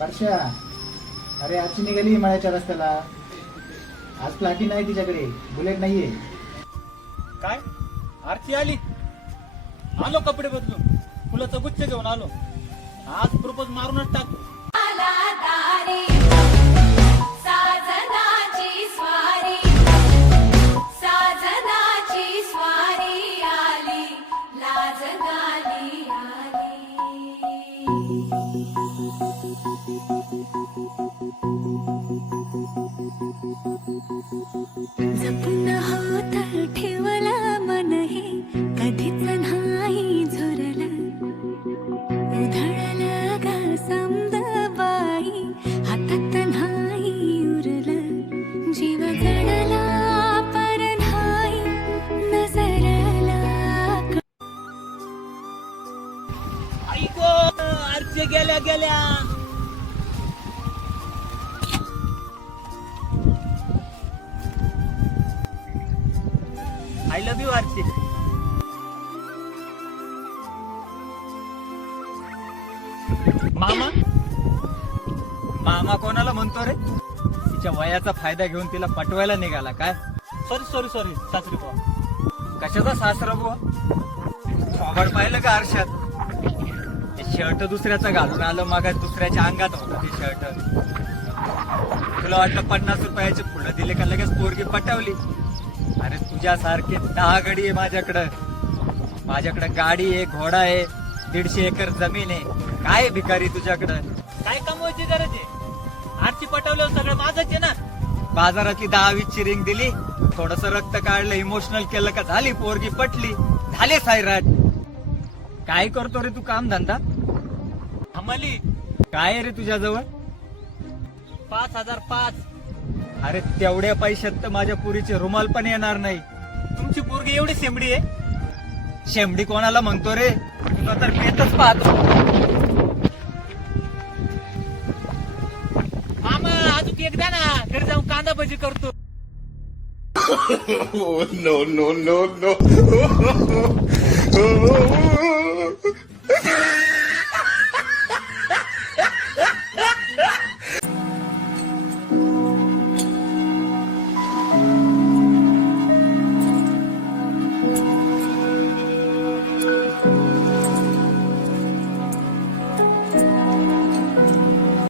परश्या, अरे आजची निघाली मळ्याच्या रस्त्याला. आज प्लाटी नाही तिच्याकडे, बुलेट नाहीये. काय आरती आली? आलो कपडे बदलून, फुलाचा गुच्छ घेऊन आलो. आज प्रपोज मारूनच टाक. जपून होत ठेवला मन हे कधीच नाही झुरला. उधळला गा समद बाई हातात नाही उरला. जीव जडला पर नाही नजरला. ऐको आरती गेल्या गेल्या. आय लव्ह यू आरती. मामा मामा कोणाला म्हणतो रे? तिच्या वयाचा फायदा घेऊन तिला पटवायला निघाला काय? सॉरी सॉरी सॉरी सासरी बुवा. कशाचा सासरा बुवा? थोबाड पाहिलं का आरशात? ते शर्ट दुसऱ्याचं घालून आलं, मग दुसऱ्याच्या अंगात होतं ते शर्ट. तुला वाटलं 50 रुपयाचे फुलं दिले का लगेच पोरगी पटवली? अरे तुझ्यासारखे 10 गडी आहे माझ्याकडं. माझ्याकडे गाडी आहे, घोडा आहे, 150 एकर जमीन आहे. काय भिकारी तुझ्याकडं? काय कमवायची गरज आहे? आरती पटवल्यावर सगळं माझंच आहे ना. बाजारातली 10-20ची रिंग दिली, थोडस रक्त काढलं, इमोशनल केलं का झाली पोरगी पटली, झाले सायराट. काय करतो रे तू काम धंदा? हमाली काय आहे रे तुझ्याजवळ? 5,005. अरे तेवढ्या पैशात तर माझ्या पुरीचे रुमाल पण येणार नाही. तुमची पोरगी एवढी शेंबडी आहे? शेंबडी कोणाला म्हणतो रे? तुला तर पेतच पाहतो. मामा अजून एकदा ना घरी जाऊन कांदा भजी करतो. Oh, no, no, no, no.